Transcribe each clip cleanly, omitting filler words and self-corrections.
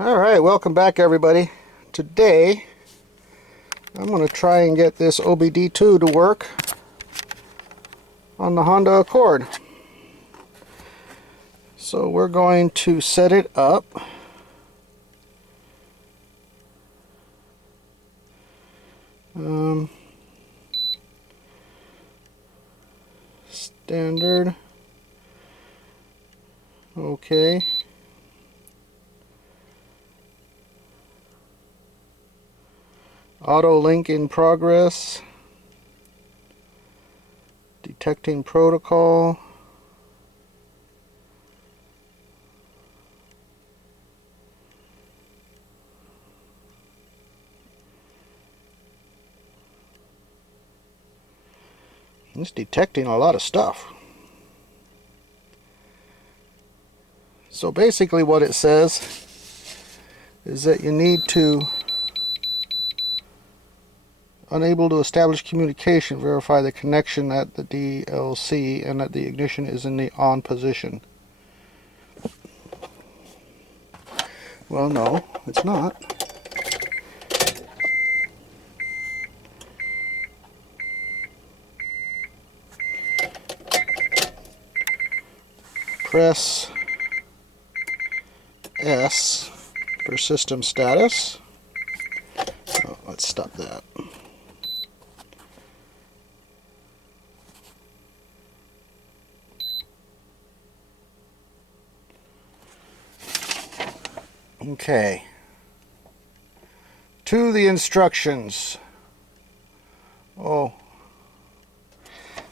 Alright, welcome back everybody. Today I'm going to try and get this OBD2 to work on the Honda Accord. So we're going to set it up. Standard. Okay. Auto link in progress. Detecting protocol. It's detecting a lot of stuff. So basically what it says is that you need to unable to establish communication, verify the connection at the DLC and that the ignition is in the on position. Well, no, it's not. Press S for system status. Oh, let's stop that. Okay. To the instructions. Oh,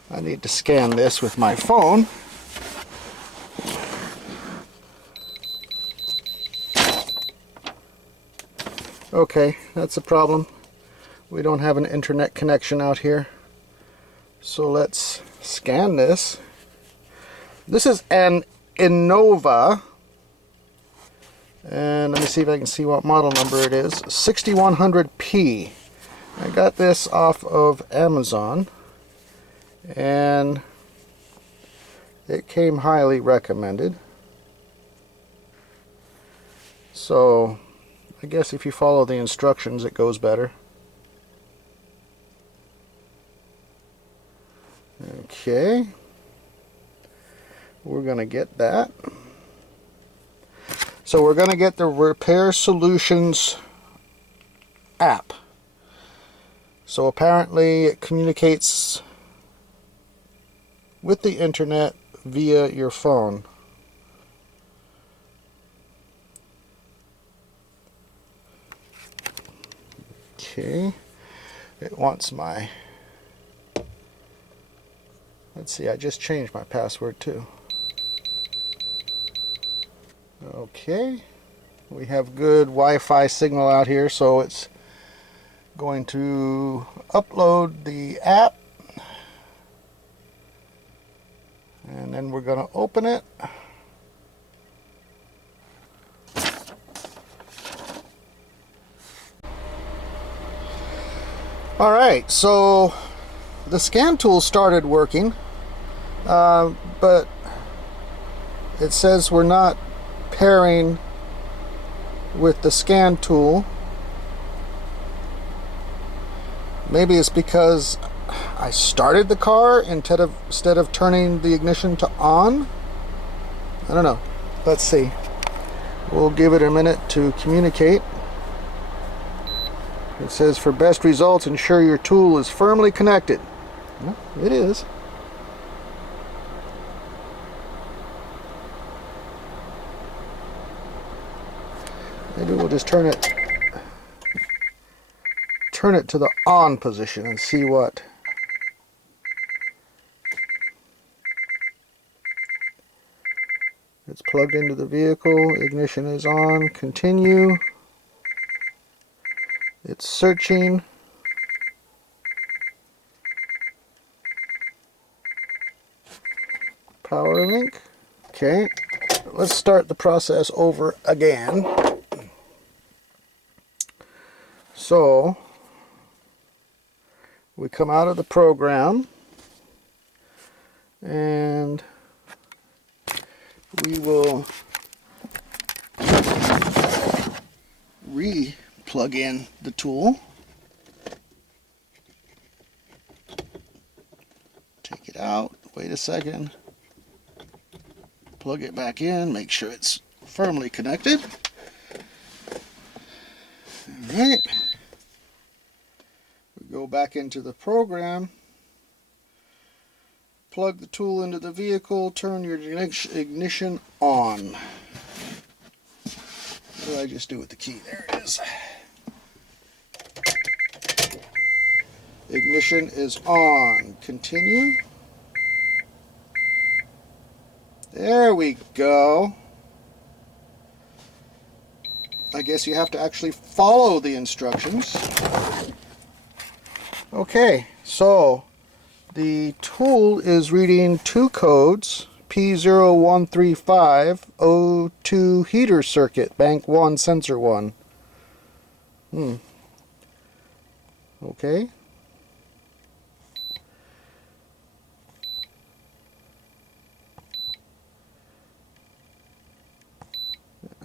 I need to scan this with my phone. Okay, that's a problem. We don't have an internet connection out here. So let's scan this. This is an Innova. And let me see if I can see what model number it is. 6100P. I got this off of Amazon. And it came highly recommended. So I guess if you follow the instructions it goes better. Okay. We're going to get that. So we're going to get the Repair Solutions app. So apparently it communicates with the internet via your phone. Okay. It wants my... Let's see, I just changed my password too. Okay, we have good Wi-Fi signal out here, so it's going to upload the app and then we're going to open it. Alright, so the scan tool started working, but it says we're not pairing with the scan tool. Maybe it's because I started the car instead of turning the ignition to on. I don't know. Let's see. We'll give it a minute to communicate. It says for best results ensure your tool is firmly connected. Well, it is. Maybe we'll just turn it to the on position and see what. It's plugged into the vehicle, ignition is on, continue. It's searching. Power link. Okay, let's start the process over again. So we come out of the program and we will re-plug in the tool. Take it out, wait a second, plug it back in, make sure it's firmly connected. Alright, we go back into the program, plug the tool into the vehicle, turn your ignition on. What did I just do with the key? There it is. Ignition is on. Continue. There we go. I guess you have to actually follow the instructions. Okay, so the tool is reading two codes, P0135 O2 heater circuit, bank 1, sensor 1. Okay.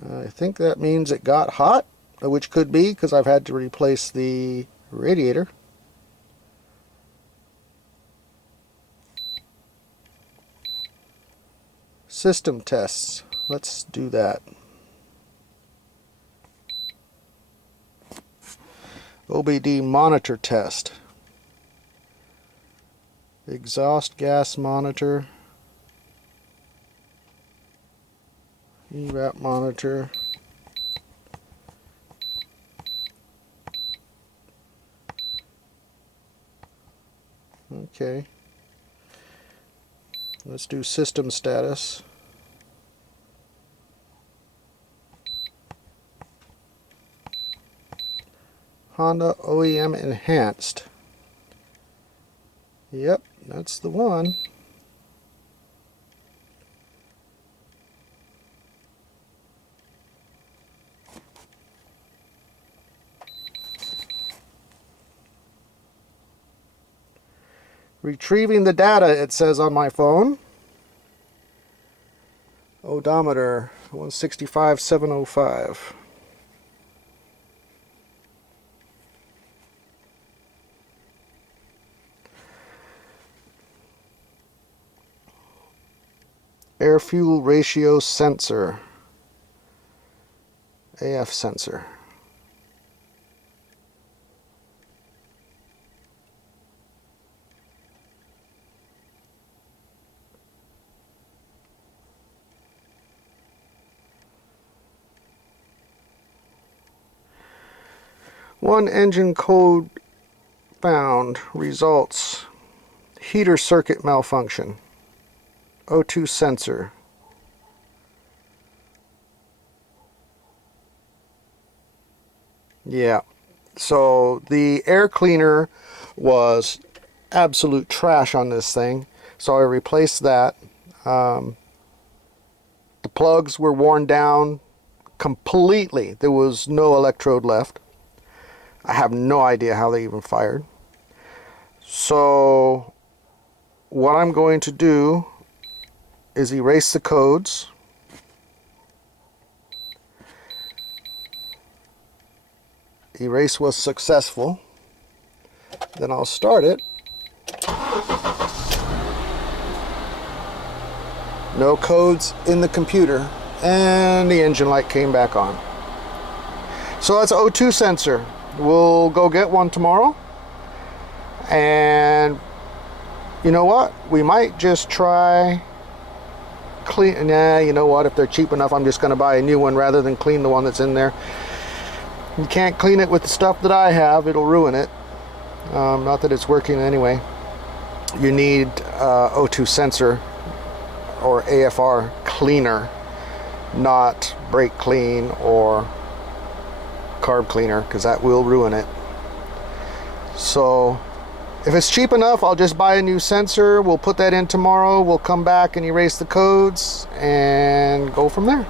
I think that means it got hot, which could be because I've had to replace the radiator. System tests. Let's do that. OBD monitor test. Exhaust gas monitor. Evap monitor. Okay. Let's do system status. Honda OEM enhanced. Yep, that's the one. Retrieving the data, it says on my phone. Odometer 165,705. Air fuel ratio sensor. AF sensor. One engine code found. Results. Heater circuit malfunction. O2 sensor. Yeah. So the air cleaner was absolute trash on this thing. So I replaced that. The plugs were worn down completely. There was no electrode left. I have no idea how they even fired. So what I'm going to do is erase the codes. Erase was successful. Then I'll start it. No codes in the computer, and the engine light came back on. So that's an O2 sensor. We'll go get one tomorrow, and you know what, we might just try clean. Nah, you know what, if they're cheap enough, I'm just going to buy a new one rather than clean the one that's in there. You can't clean it with the stuff that I have, it'll ruin it. Not that it's working anyway. You need O2 sensor or AFR cleaner, not brake clean or carb cleaner, because that will ruin it. So if it's cheap enough, I'll just buy a new sensor. We'll put that in tomorrow. We'll come back and erase the codes and go from there.